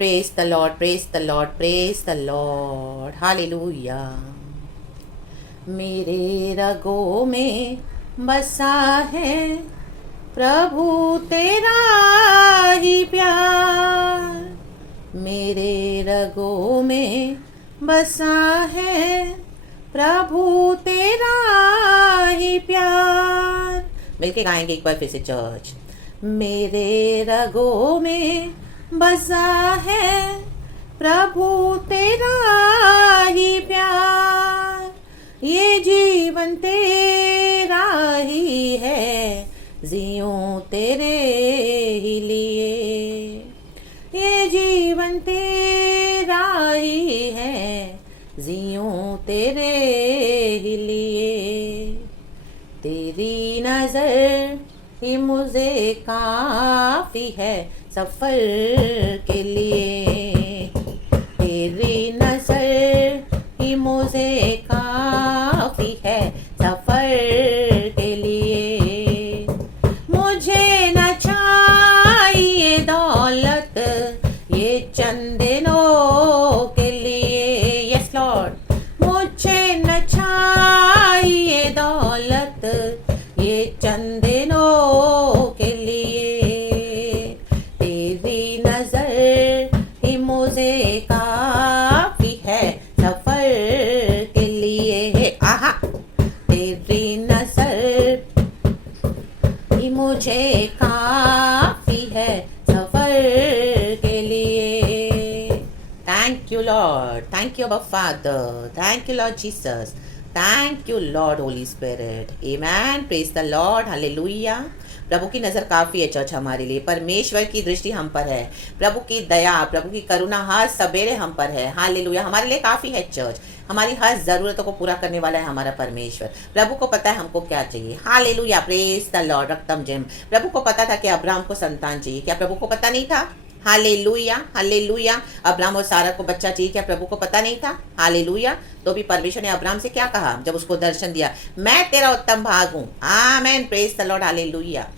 Praise the Lord, praise the Lord, praise the Lord. Hallelujah. मेरे रगों में बसा है प्रभु तेरा ही प्यार। मेरे रगों में बसा है प्रभु तेरा ही प्यार। मिलके गाएंगे एक बार फिर से चर्च। मेरे रगों में बसा है प्रभु तेरा ही प्यार। ये जीवन तेरा ही है, जियूं तेरे ही लिए। ये जीवन तेरा ही है, जियूं तेरे ही लिए। तेरी नज़र ही मुझे काफ़ी है सफ़र के लिए। तेरी नज़र ही मुझे काफ़ी है सफ़र के लिए। मुझे न चाहिए दौलत ये चंद दिनों के लिए। यस लॉर्ड, मुझे न चाहिए दौलत ये चंद दिनों के लिए। तेरी नज़र ही मुझे काफ़ी है सफ़र के लिए। आहा, तेरी नज़र ही मुझे काफ़ी है सफ़र के लिए। Thank you Lord, thank you अबा Father, thank you Lord Jesus, thank you Lord Holy Spirit. Amen, praise the Lord, hallelujah. प्रभु की नज़र काफ़ी है चर्च हमारे लिए। परमेश्वर की दृष्टि हम पर है, प्रभु की दया, प्रभु की करुणा हर सवेरे हम पर है। हालेलुया, हमारे लिए काफ़ी है चर्च। हमारी हर ज़रूरतों को पूरा करने वाला है हमारा परमेश्वर। प्रभु को पता है हमको क्या चाहिए। Hallelujah, praise the Lord. रक्तम जेम, प्रभु को पता था कि अब्राहम को संतान चाहिए। क्या प्रभु को पता नहीं था? Hallelujah, hallelujah. अब्राहम और सारा को बच्चा चाहिए, क्या प्रभु को पता नहीं था? हालेलुया। तो भी परमेश्वर ने अब्राहम से क्या कहा जब उसको दर्शन दिया? मैं तेरा उत्तम भाग हूँ। Amen, praise the Lord, hallelujah,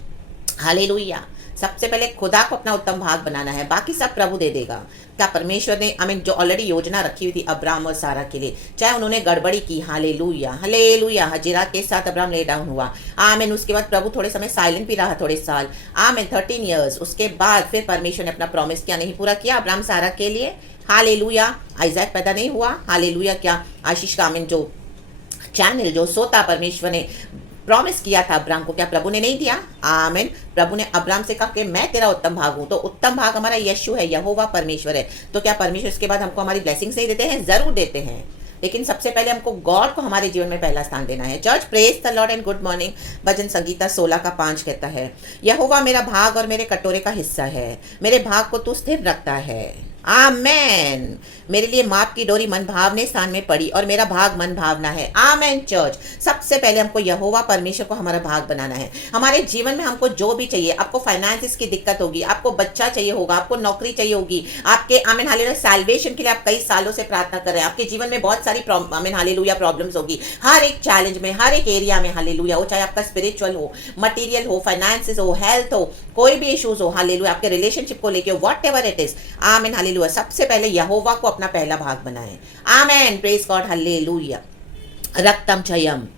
hallelujah. सबसे पहले खुदा को अपना उत्तम भाग बनाना है, बाकी सब प्रभु दे देगा। क्या परमेश्वर ने जो ऑलरेडी योजना रखी हुई थी अब्राहम और सारा के लिए, चाहे उन्होंने गड़बड़ी की, हालेलुया, हालेलुया, हजीरा के साथ अब्राहम ले डाउन हुआ। आमेन। उसके बाद प्रभु थोड़े समय साइलेंट भी रहा, थोड़े साल। आमेन, 13 ईयर्स। उसके बाद फिर परमेश्वर ने अपना प्रॉमिस क्या नहीं पूरा किया अब्राहम सारा के लिए? हालेलुया। आइजैक पैदा नहीं हुआ। हालेलुया। क्या आशीष का आमीन जो चैनल जो सोता परमेश्वर ने प्रॉमिस किया था अब्राहम को, क्या प्रभु ने नहीं दिया? आमीन। प्रभु ने अब्राहम से कहा कि मैं तेरा उत्तम भाग हूं। तो उत्तम भाग हमारा यीशु है, यहोवा परमेश्वर है। तो क्या परमेश्वर इसके बाद हमको हमारी ब्लेसिंग्स नहीं देते हैं? जरूर देते हैं, लेकिन सबसे पहले हमको गॉड को हमारे जीवन में पहला स्थान देना है। Church, praise the Lord and good morning. भजन संगीता 16:5 कहता है, यहोवा मेरा भाग और मेरे कटोरे का हिस्सा है, मेरे भाग को तू स्थिर रखता है। आमेन। मेरे लिए माप की डोरी मन भावने स्थान में पड़ी और मेरा भाग मन भावना है। आमेन। चर्च, सबसे पहले हमको यहोवा परमेश्वर को हमारा भाग बनाना है। हमारे जीवन में हमको जो भी चाहिए, आपको फाइनेंसिस की दिक्कत होगी, आपको बच्चा चाहिए होगा, आपको नौकरी चाहिए होगी, आपके आमेन हालेलुया सैल्वेशन के लिए आप कई सालों से प्रार्थना कर रहे हैं, आपके जीवन में बहुत सारी आमेन हालेलुया प्रॉब्लम्स होगी, हर एक चैलेंज में, हर एक एरिया में, हालेलुया, वो चाहे आपका स्पिरिचुअल हो, मटीरियल हो, फाइनेंसिस हो, हेल्थ हो, कोई भी इश्यूज हो, हालेलुया, आपके रिलेशनशिप को लेके whatever it is. Amen hallelujah. सबसे पहले यहोवा को अपना पहला भाग बनाएं। Amen, praise God, hallelujah. रक्तम चयम,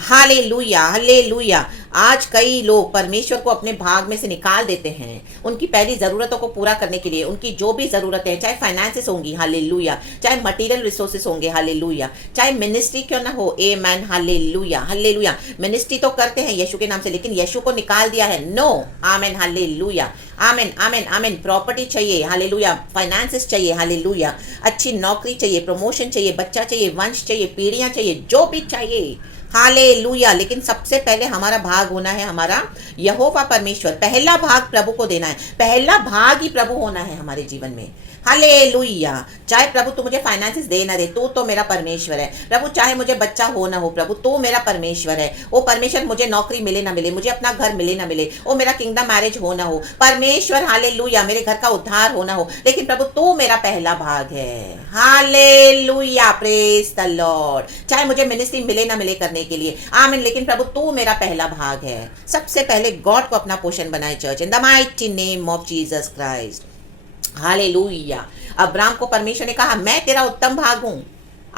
हालेलुया, हालेलुया। आज कई लोग परमेश्वर को अपने भाग में से निकाल देते हैं उनकी पहली ज़रूरतों को पूरा करने के लिए। उनकी जो भी ज़रूरत है, चाहे फाइनेंसेस होंगी, हालेलुया, चाहे मटेरियल रिसोर्सेस होंगे, हालेलुया, चाहे मिनिस्ट्री क्यों ना हो, आमेन, हालेलुया, हालेलुया। मिनिस्ट्री तो करते हैं यीशु के नाम से, लेकिन यीशु को निकाल दिया है, नो। आमेन, हालेलुया, आमेन, आमेन, आमेन। प्रॉपर्टी चाहिए, हालेलुया, फाइनेंसेस चाहिए, हालेलुया, अच्छी नौकरी चाहिए, प्रमोशन चाहिए, बच्चा चाहिए, वंश चाहिए, पीढ़ियाँ चाहिए, जो भी चाहिए, हालेलुया। लेकिन सबसे पहले हमारा भाग होना है हमारा यहोवा परमेश्वर। पहला भाग प्रभु को देना है, पहला भाग ही प्रभु होना है हमारे जीवन में। हालेलुया। चाहे प्रभु तू मुझे फाइनेंसेस दे ना दे, तू तो मेरा परमेश्वर है। प्रभु चाहे मुझे बच्चा हो ना हो, प्रभु तू मेरा परमेश्वर है। ओ परमेश्वर, मुझे नौकरी मिले ना मिले, मुझे अपना घर मिले ना मिले, ओ मेरा किंगडम मैरिज हो ना हो, परमेश्वर हालेलुया, मेरे घर का उद्धार हो ना हो, लेकिन प्रभु तू मेरा पहला भाग है। Hallelujah, praise the Lord. चाहे मुझे मिनिस्ट्री मिले ना मिले करने के लिए, आमीन, लेकिन प्रभु तू मेरा पहला भाग है। सबसे पहले गॉड को अपना पोषण बनाए church, in the mighty name of Jesus Christ. Hallelujah. Abraham को परमेश्वर ने कहा मैं तेरा उत्तम भाग हूं।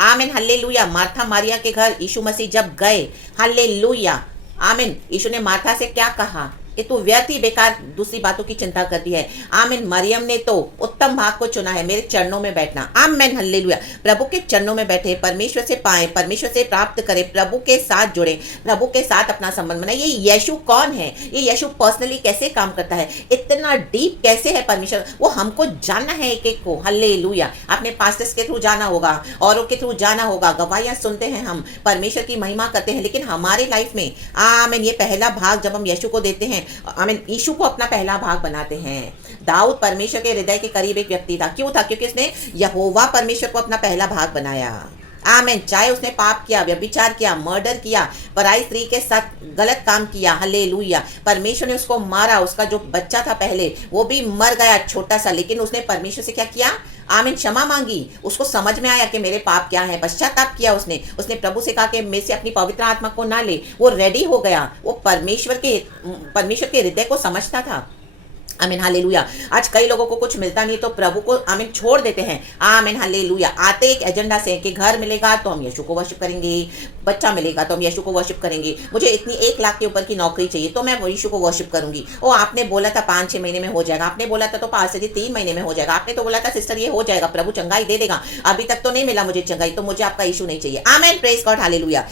आमीन हालेलुया। मार्था मारिया के घर यीशु मसीह जब गए, हालेलुया, आमीन, यीशु ने मार्था से क्या कहा कि तू व्यर्थ ही बेकार दूसरी बातों की चिंता करती है। आमीन। मरियम ने तो उत्तम भाग को चुना है, मेरे चरणों में बैठना। आमीन हालेलुया। प्रभु के चरणों में बैठे, परमेश्वर से पाए, परमेश्वर से प्राप्त करे, प्रभु के साथ जुड़े, प्रभु के साथ अपना संबंध बनाए। ये यीशु कौन है? ये यीशु पर्सनली कैसे काम करता है, इतना डीप कैसे है परमेश्वर, वो हमको जानना है एक एक को। हालेलुया। अपने पास्टर्स के थ्रू जाना होगा, औरों के थ्रू जाना होगा, गवाहियां सुनते हैं हम, परमेश्वर की महिमा करते हैं, लेकिन हमारे लाइफ में आमीन ये पहला भाग जब हम यीशु को देते हैं, आमीन, यीशु को अपना पहला भाग बनाते हैं। दाऊद परमेश्वर के हृदय के करीब एक व्यक्ति था। क्यों था? क्योंकि उसने यहोवा परमेश्वर को अपना पहला भाग बनाया। आमीन। चाहे उसने पाप किया, व्यभिचार किया, मर्डर किया, पराई स्त्री के साथ गलत काम किया, हालेलुया, परमेश्वर ने उसको मारा, उसका जो बच्चा था पहले वो भी मर गया छोटा सा, लेकिन उसने परमेश्वर से क्या किया? आमीन, क्षमा मांगी। उसको समझ में आया कि मेरे पाप क्या है, पश्चाताप किया उसने प्रभु से कहा कि मेरे से अपनी पवित्र आत्मा को ना ले। वो रेडी हो गया, वो परमेश्वर के हृदय को समझता था। आमीन हालेलुया। आज कई लोगों को कुछ मिलता नहीं तो प्रभु को आमीन छोड़ देते हैं। आमीन हालेलुया। आते एक एजेंडा से कि घर मिलेगा तो हम यीशु को वर्शिप करेंगे, बच्चा मिलेगा तो हम यीशु को वर्शिप करेंगे, मुझे इतनी 1 लाख के ऊपर की नौकरी चाहिए तो मैं यीशु को वर्शिप करूंगी। ओ आपने बोला था 5-6 महीने में हो जाएगा, आपने बोला था तो पास्टर जी 3 महीने में हो जाएगा, आपने तो बोला था सिस्टर ये हो जाएगा, प्रभु चंगाई दे देगा, अभी तक तो नहीं मिला मुझे चंगाई, तो मुझे आपका यीशु नहीं चाहिए। आमीन, प्रेज गॉड, हालेलुया।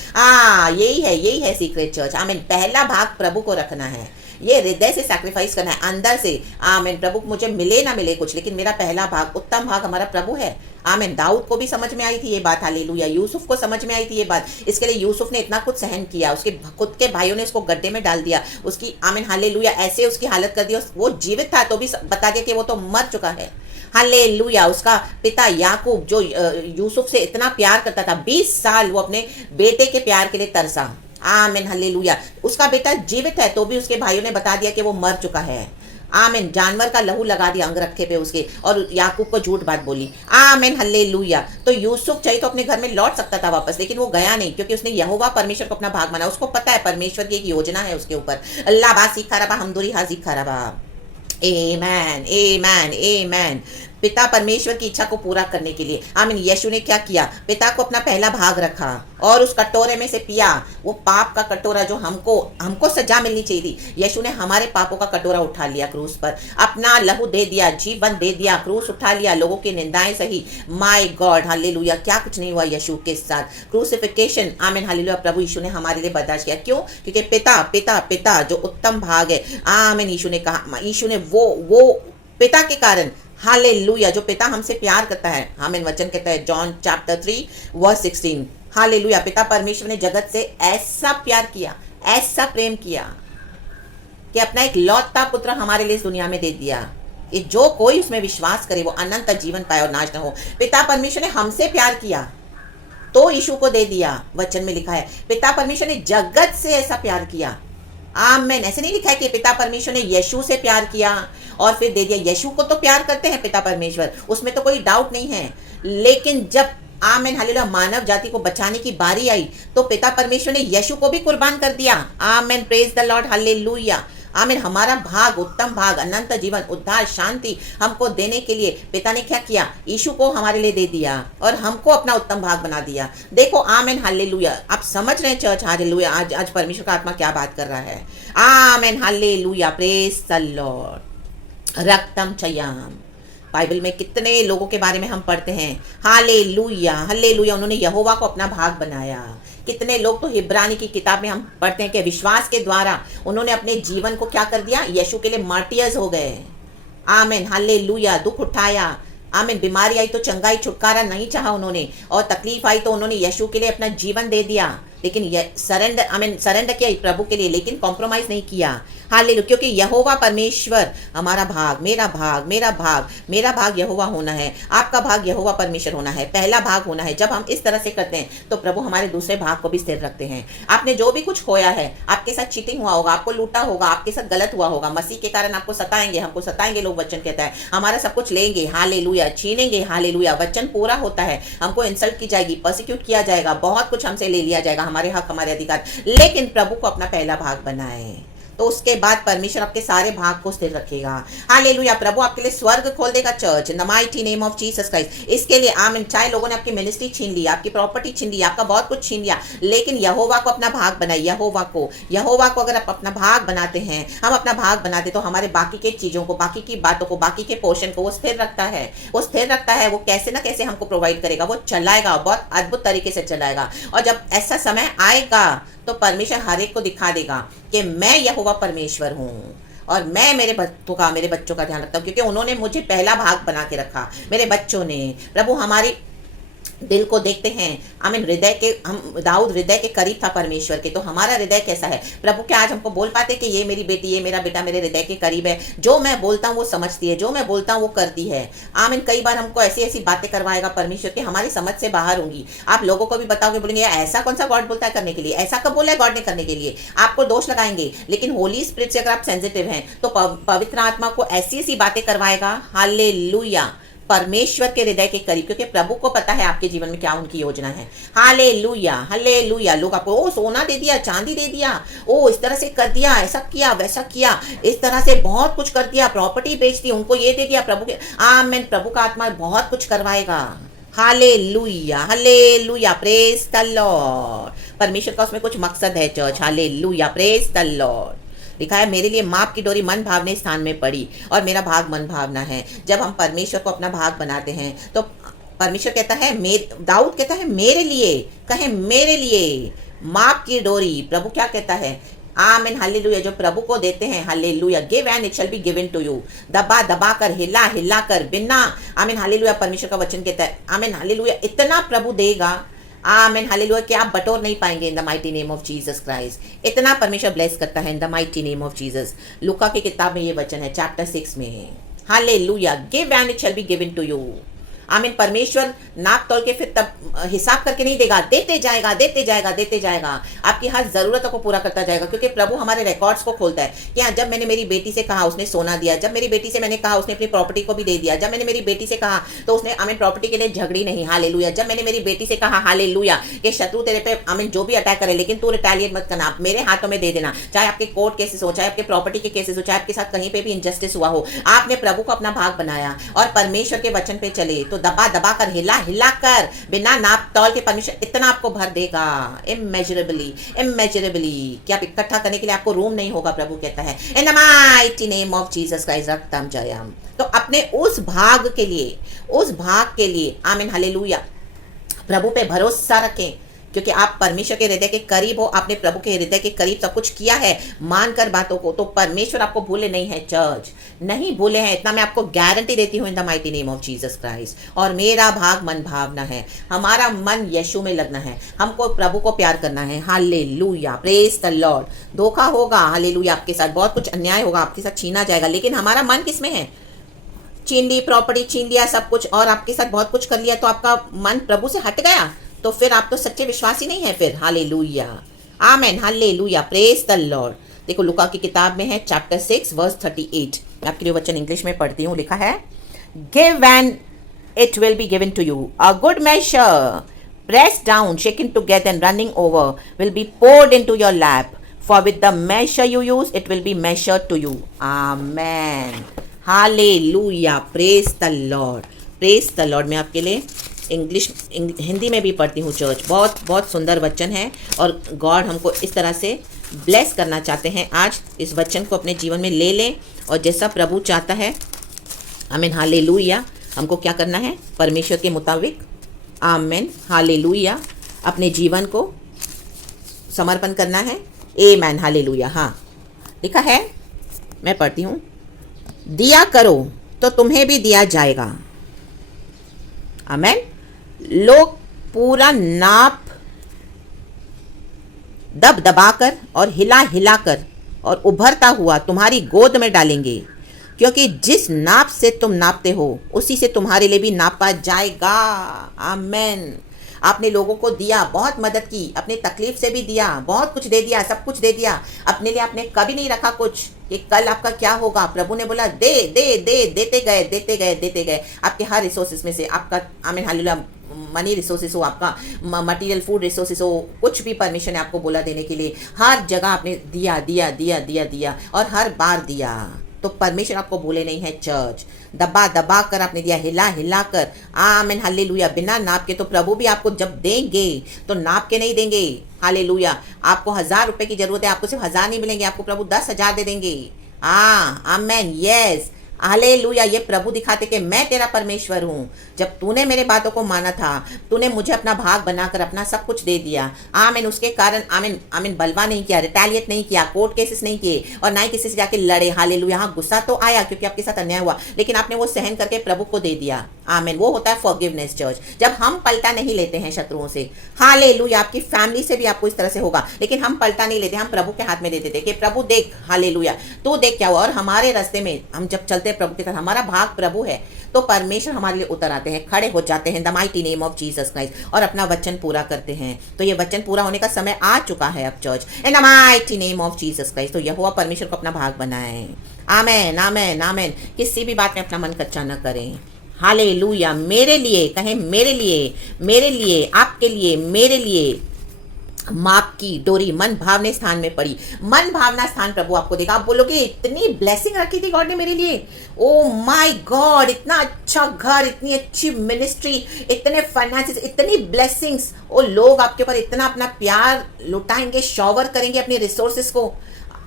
यही है सीक्रेट चर्च। आमीन। पहला भाग प्रभु को रखना है, ये हृदय से सैक्रिफाइस करना है, अंदर से। आमीन। प्रभु मुझे मिले ना मिले कुछ, लेकिन मेरा पहला भाग, उत्तम भाग हमारा प्रभु है। आमीन। दाऊद को भी समझ में आई थी ये बात, हालेलुया। यूसुफ को समझ में आई थी ये बात, इसके लिए यूसुफ ने इतना कुछ सहन किया, उसके खुद के भाइयों ने उसको गड्ढे में डाल दिया, उसकी आमीन हालेलुया ऐसे उसकी हालत कर दी, वो जीवित था तो भी बता दिया कि वो तो मर चुका है। हालेलुया। उसका पिता याकूब जो यूसुफ से इतना प्यार करता था, 20 साल वो अपने बेटे के प्यार के लिए तरसा। आमीन हालेलुया। उसका बेटा जीवित है तो भी उसके भाइयों ने बता दिया कि वो मर चुका है। आमीन। जानवर का लहू लगा दिया अंगरखे पे उसके, और याकूब को झूठ बात बोली। आमीन हालेलुया। तो यूसुफ चाहिए तो अपने घर में लौट सकता था वापस, लेकिन वो गया नहीं, क्योंकि उसने यहोवा परमेश्वर को अपना भाग माना। उसको पता है परमेश्वर की एक योजना है उसके ऊपर। अल्लाह बा सीखा रबा हमदुरी हाजी खराबा। आमेन, आमेन, आमेन। पिता परमेश्वर की इच्छा को पूरा करने के लिए, आमीन, यीशु ने क्या किया? पिता को अपना पहला भाग रखा और उस कटोरे में से पिया, वो पाप का कटोरा जो हमको सजा मिलनी चाहिए थी। यीशु ने हमारे पापों का कटोरा उठा लिया क्रूस पर, अपना लहू दे दिया, जीवन दे दिया, क्रूस उठा लिया, लोगों की निंदाएं सही। My God, hallelujah. क्या कुछ नहीं हुआ यीशु के साथ, क्रूसिफिकेशन। आमीन हालेलुया। प्रभु यीशु ने हमारे लिए बर्दाश्त किया। क्यों? क्योंकि पिता जो उत्तम भाग है, आमीन, यीशु ने कहा, यीशु ने वो पिता के कारण, हालेलुया, जो पिता हमसे प्यार करता है, आमीन, वचन कहता है जॉन चैप्टर 3 वर्स 16, हालेलुया, पिता परमेश्वर ने जगत से ऐसा प्यार किया, ऐसा प्रेम किया कि अपना एक लौता पुत्र हमारे लिए इस दुनिया में दे दिया, कि जो कोई उसमें विश्वास करे वो अनंत जीवन पाए और नाश न हो। पिता परमेश्वर ने हमसे प्यार किया तो यीशु को दे दिया। वचन में लिखा है पिता परमेश्वर ने जगत से ऐसा प्यार किया। आमीन। ऐसे नहीं लिखा है कि पिता परमेश्वर ने यीशु से प्यार किया और फिर दे दिया। यीशु को तो प्यार करते हैं पिता परमेश्वर, उसमें तो कोई डाउट नहीं है, लेकिन जब आमीन हालेलुया मानव जाति को बचाने की बारी आई तो पिता परमेश्वर ने यीशु को भी कुर्बान कर दिया। आमीन, प्रेज द लॉर्ड, हालेलुया। आमीन। हमारा भाग, उत्तम भाग, अनंत जीवन, उद्धार, शांति हमको देने के लिए पिता ने क्या किया? यीशु को हमारे लिए दे दिया और हमको अपना उत्तम भाग बना दिया। देखो, आमीन हालेलुया। आप समझ रहे हैं चर्च, हालेलुया, आज परमेश्वर का आत्मा क्या बात कर रहा है। Amen hallelujah, praise the Lord. रक्तम चयाम, बाइबल में कितने लोगों के बारे में हम पढ़ते हैं, हालेलुया हालेलुया, उन्होंने यहोवा को अपना भाग बनाया। कितने लोग तो इब्रानी की किताब में हम पढ़ते हैं कि विश्वास के द्वारा उन्होंने अपने जीवन को क्या कर दिया? यीशु के लिए मार्टियर्स हो गए। आमीन हालेलुया। दुख उठाया, आमीन, बीमारी आई तो चंगाई छुटकारा नहीं चाहा उन्होंने, और तकलीफ आई तो उन्होंने यीशु के लिए अपना जीवन दे दिया, लेकिन सरेंडर किया प्रभु के लिए, लेकिन कॉम्प्रोमाइज नहीं किया। हालेलुया। क्योंकि यहोवा परमेश्वर हमारा भाग, मेरा भाग यहोवा होना है, आपका भाग यहोवा परमेश्वर होना है, पहला भाग होना है। जब हम इस तरह से करते हैं तो प्रभु हमारे दूसरे भाग को भी स्थिर रखते हैं। आपने जो भी कुछ खोया है, आपके साथ चीटिंग हुआ होगा, आपको लूटा होगा, आपके साथ गलत हुआ होगा, मसीह के कारण आपको सताएंगे, हमको सताएंगे लोग, वचन कहता है हमारा सब कुछ लेंगे, हालेलुया, छीनेंगे, हालेलुया, वचन पूरा होता है, हमको इंसल्ट की जाएगी, परसिक्यूट किया जाएगा, बहुत कुछ हमसे ले लिया जाएगा, हमारे हक, हमारे अधिकार, लेकिन प्रभु को अपना पहला भाग बनाए तो उसके बाद परमेश्वर आपके सारे भाग को स्थिर रखेगा। हालेलुया। प्रभु आपके लिए स्वर्ग खोल देगा church, in the mighty name of Jesus Christ. इसके लिए आमीन। चाहे लोगों ने आपकी मिनिस्ट्री छीन ली, आपकी प्रॉपर्टी छीन ली, आपका बहुत कुछ छीन लिया, लेकिन यहोवा को अपना भाग बनाइए। यहोवा को अगर आप अपना भाग बनाते हैं, हम अपना भाग बनाते, तो हमारे बाकी के चीजों को, बाकी की बातों को, बाकी के पोर्शन को वो स्थिर रखता है। वो स्थिर रखता है, वो कैसे ना कैसे हमको प्रोवाइड करेगा, वो चलाएगा, बहुत अद्भुत तरीके से चलाएगा। और जब ऐसा समय आएगा तो परमेश्वर हर एक को दिखा देगा कि मैं यहोवा परमेश्वर हूँ और मैं मेरे बच्चों का ध्यान रखता हूँ, क्योंकि उन्होंने मुझे पहला भाग बना के रखा, मेरे बच्चों ने। प्रभु हमारी दिल को देखते हैं। आमीन। हृदय के, हम दाऊद हृदय के करीब था परमेश्वर के, तो हमारा हृदय कैसा है? प्रभु क्या आज हमको बोल पाते कि ये मेरी बेटी, ये मेरा बेटा मेरे हृदय के करीब है, जो मैं बोलता हूँ वो समझती है, जो मैं बोलता हूँ वो करती है। आमीन। कई बार हमको ऐसी ऐसी बातें करवाएगा परमेश्वर की, हमारी समझ से बाहर होंगी। आप लोगों को भी बताओगे, बोलेंगे ऐसा कौन सा गॉड बोलता है करने के लिए, ऐसा कब बोला है गॉड ने करने के लिए, आपको दोष लगाएंगे। लेकिन होली स्पिरिट से अगर आप सेंसिटिव हैं तो पवित्र आत्मा को ऐसी ऐसी बातें करवाएगा। हालेलुया। परमेश्वर के हृदय के करीब, क्योंकि प्रभु को पता है आपके जीवन में क्या उनकी योजना है। Hallelujah, hallelujah. लोग आपको ओ सोना दे दिया, चांदी दे दिया, ओ इस तरह से कर दिया, ऐसा किया, वैसा किया, इस तरह से बहुत कुछ कर दिया, प्रॉपर्टी बेच दी, उनको ये दे दिया। प्रभु के आमीन। प्रभु का आत्मा बहुत कुछ करवाएगा। Hallelujah, hallelujah, praise the Lord. परमेश्वर का उसमें कुछ मकसद है church. Hallelujah, praise the Lord. लिखा है मेरे लिए माप की डोरी मन भावने स्थान में पड़ी और मेरा भाग मन भावना है। जब हम परमेश्वर को अपना भाग बनाते हैं तो परमेश्वर कहता है, दाऊद कहता है मेरे लिए, कहे मेरे लिए माप की डोरी। प्रभु क्या कहता है? Amen, hallelujah. जो प्रभु को देते हैं, hallelujah, give and it shall be given to you. दबा दबा कर, हिला हिला कर, बिना, आमीन, हालेलुया। परमेश्वर का वचन कहता है, आमीन, हालेलुया, इतना प्रभु देगा, आमीन, हालेलुया, कि आप बटोर नहीं पाएंगे इन the mighty name of Jesus Christ. इतना परमेश्वर ब्लेस करता है in the mighty name of Jesus. लूका की किताब में ये वचन है, चैप्टर 6 में। Hallelujah, give and it shall be given to you. आमीन। परमेश्वर नाप तोल के फिर तब हिसाब करके नहीं देगा, देते जाएगा, देते जाएगा, देते जाएगा, आपकी हर जरूरतों को पूरा करता जाएगा। क्योंकि प्रभु हमारे रिकॉर्ड्स को खोलता है कि हाँ, जब मैंने मेरी बेटी से कहा उसने सोना दिया, जब मेरी बेटी से मैंने कहा उसने अपनी प्रॉपर्टी को भी दे दिया, जब मैंने मेरी बेटी से कहा तो उसने आमीन प्रॉपर्टी के लिए झगड़ी नहीं। हालेलुया। जब मैंने मेरी बेटी से कहा, हालेलुया, कि शत्रु तेरे पे आमीन जो भी अटैक करे, लेकिन तू रिटेलिएट मत करना, मेरे हाथों में दे देना, चाहे आपके कोर्ट केसेस हो, चाहे आपके प्रॉपर्टी के केसेस हो, चाहे आपके साथ कहीं पे भी इनजस्टिस हुआ हो। आपने प्रभु को अपना भाग बनाया और परमेश्वर के वचन पे चले तो दबा दबा कर, हिला हिला कर, बिना नाप तौल के परमेश्वर इतना आपको भर देगा, इमेजरेबली, इमेजरेबली, कि आप इकट्ठा करने के लिए आपको रूम नहीं होगा। प्रभु कहता है in the mighty name of Jesus Christ रक्तम जयम। तो अपने उस भाग के लिए आमीन, हालेलुया, प्रभु पे भरोसा रखें, क्योंकि आप परमेश्वर के हृदय के करीब हो, आपने प्रभु के हृदय के करीब सब कुछ किया है मानकर बातों को, तो परमेश्वर आपको भूले नहीं है चर्च, नहीं भूले हैं। इतना मैं आपको गारंटी देती हूँ इन the mighty name of Jesus Christ. और मेरा भाग मन भावना है, हमारा मन यीशु में लगना है, हमको प्रभु को प्यार करना है। Hallelujah, praise the Lord. धोखा होगा, हालेलुया, आपके साथ बहुत कुछ अन्याय होगा, आपके साथ छीना जाएगा, लेकिन हमारा मन किस में है? छीन ली, प्रॉपर्टी छीन लिया, सब कुछ, और आपके साथ बहुत कुछ कर लिया, तो आपका मन प्रभु से हट गया, तो फिर आप तो सच्चे विश्वासी नहीं है फिर। Hallelujah, amen, hallelujah, praise the Lord. देखो लूका की किताब में है, चैप्टर 6 वर्स 38। आपके लिए वचन इंग्लिश में पढ़ती हूँ। लिखा है, give and it will be given to you, a good measure, pressed down, shaken together and running over, will be poured into your lap, for with the measure you use it will be measured to you. Amen, hallelujah, praise the Lord, praise the Lord. मैं आपके लिए हिंदी में भी पढ़ती हूँ church. बहुत बहुत सुंदर वचन है और गॉड हमको इस तरह से ब्लेस करना चाहते हैं। आज इस वचन को अपने जीवन में ले लें और जैसा प्रभु चाहता है, आमीन, हालेलुया, हमको क्या करना है? परमेश्वर के मुताबिक, आमीन, हालेलुया, अपने जीवन को समर्पण करना है। Amen, hallelujah. हाँ, लिखा है, मैं पढ़ती हूँ, दिया करो तो तुम्हें भी दिया जाएगा। आमीन। लोग पूरा नाप दब दबाकर और हिला हिलाकर और उभरता हुआ तुम्हारी गोद में डालेंगे, क्योंकि जिस नाप से तुम नापते हो उसी से तुम्हारे लिए भी नापा जाएगा। आमीन। आपने लोगों को दिया, बहुत मदद की, अपनी तकलीफ से भी दिया, बहुत कुछ दे दिया, सब कुछ दे दिया, अपने लिए आपने कभी नहीं रखा कुछ कि कल आपका क्या होगा। प्रभु ने बोला दे दे दे, देते गए, देते गए, देते गए, आपके हर रिसोर्सेस में से आपका, आमीन, हालेलुया, मनी रिसोर्सेस हो, आपका मटेरियल फूड रिसोर्सेस हो, कुछ भी परमिशन है आपको बोला देने के लिए, हर जगह आपने दिया दिया दिया दिया दिया और हर बार दिया। तो परमेश्वर आपको भूले नहीं है चर्च। दबा दबा कर आपने दिया, हिला हिला कर। आमीन हालेलुया। बिना नाप के तो प्रभु भी आपको जब देंगे तो नाप के नहीं देंगे। हालेलुया। आपको 1000 रुपए की जरूरत है, आपको सिर्फ 1000 नहीं मिलेंगे, आपको प्रभु 10,000 दे देंगे। आमेन, यस हालेलुया। ये प्रभु दिखाते कि मैं तेरा परमेश्वर हूँ। जब तूने मेरे बातों को माना था, तूने मुझे अपना भाग बनाकर अपना सब कुछ दे दिया। आमीन। उसके कारण आमीन आमीन बलवा नहीं किया, रिटेलिएट नहीं किया, कोर्ट केसेस नहीं किए और ना ही किसी से जाके लड़े। हालेलुया। हाँ, गुस्सा तो आया क्योंकि आपके साथ अन्याय हुआ, लेकिन आपने वो सहन करके प्रभु को दे दिया। आमीन। वो होता है फॉरगिवनेस चर्च, जब हम पलटा नहीं लेते हैं शत्रुओं से। हालेलुया। आपकी फैमिली से भी आपको इस तरह से होगा, लेकिन हम पलटा नहीं लेते, हम प्रभु के हाथ में दे देते कि प्रभु देख, हालेलुया तू देख क्या हुआ। और हमारे रास्ते में हम जब चलते हैं प्रभु के साथ, हमारा भाग प्रभु है, तो परमेश्वर हमारे लिए उतर आते हैं, खड़े हो जाते हैं the mighty name of Jesus Christ और अपना वचन पूरा करते हैं। तो ये वचन पूरा होने का समय आ चुका है अब church, in the mighty name of Jesus Christ. तो यहोवा परमेश्वर को अपना भाग बनाए। आमेन आमेन आमेन। किसी भी बात में अपना मन कच्चा न करें। हालेलुया। मेरे लिए कहें, मेरे लिए, मेरे लिए, आपके लिए, मेरे लिए माप की डोरी मन भावने स्थान में पड़ी। मन भावना स्थान प्रभु आपको देगा। आप बोलोगे इतनी ब्लेसिंग रखी थी गॉड ने मेरे लिए, ओ माय गॉड, इतना अच्छा घर, इतनी अच्छी मिनिस्ट्री, इतने फाइनेंसेस, इतनी ब्लेसिंग्स। ओ लोग आपके ऊपर इतना अपना प्यार लुटाएंगे, शॉवर करेंगे अपने रिसोर्सेस को।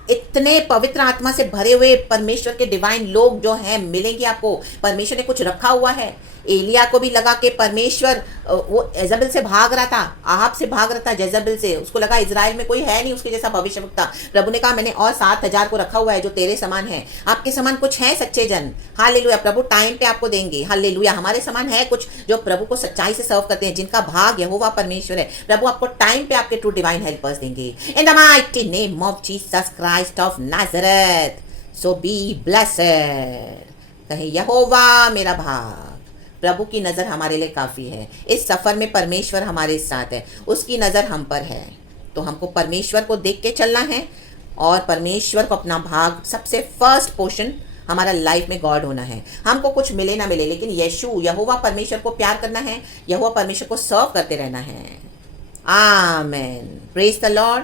इतने पवित्र आत्मा से भरे हुए परमेश्वर के डिवाइन लोग जो हैं मिलेंगे आपको। परमेश्वर ने कुछ रखा हुआ है। एलिया को भी लगा कि परमेश्वर, वो जेजबेल से भाग रहा था, आहाब से भाग रहा था जेजबेल से, उसको लगा इजराइल में कोई है नहीं उसके जैसा भविष्यवक्ता। प्रभु ने कहा मैंने और 7000 को रखा हुआ है जो तेरे समान है। आपके समान कुछ है सच्चे जन। हालेलुया। प्रभु टाइम पे आपको देंगे। हालेलुया। हमारे समान है कुछ जो प्रभु को सच्चाई से सर्व करते हैं, जिनका भाग यहोवा परमेश्वर है। प्रभु आपको टाइम पे आपके ट्रू डिवाइन हेल्पर्स देंगे। इन the mighty name of Jesus Christ of Nazareth, so be blessed. कहे यहोवा मेरा भाग। प्रभु की नज़र हमारे लिए काफ़ी है। इस सफ़र में परमेश्वर हमारे साथ है, उसकी नज़र हम पर है। तो हमको परमेश्वर को देख के चलना है और परमेश्वर को अपना भाग, सबसे फर्स्ट पोर्शन हमारा लाइफ में गॉड होना है। हमको कुछ मिले ना मिले, लेकिन यीशु यहोवा परमेश्वर को प्यार करना है, यहोवा परमेश्वर को सर्व करते रहना है। आमेन। Praise the Lord.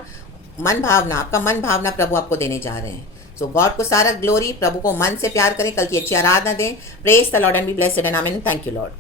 मन भावना, आपका मन भावना प्रभु आपको देने जा रहे हैं। सो गॉड को सारा ग्लोरी। प्रभु को मन से प्यार करें, कल की अच्छी आराधना दें। Praise the Lord and be blessed and amen. Thank you Lord.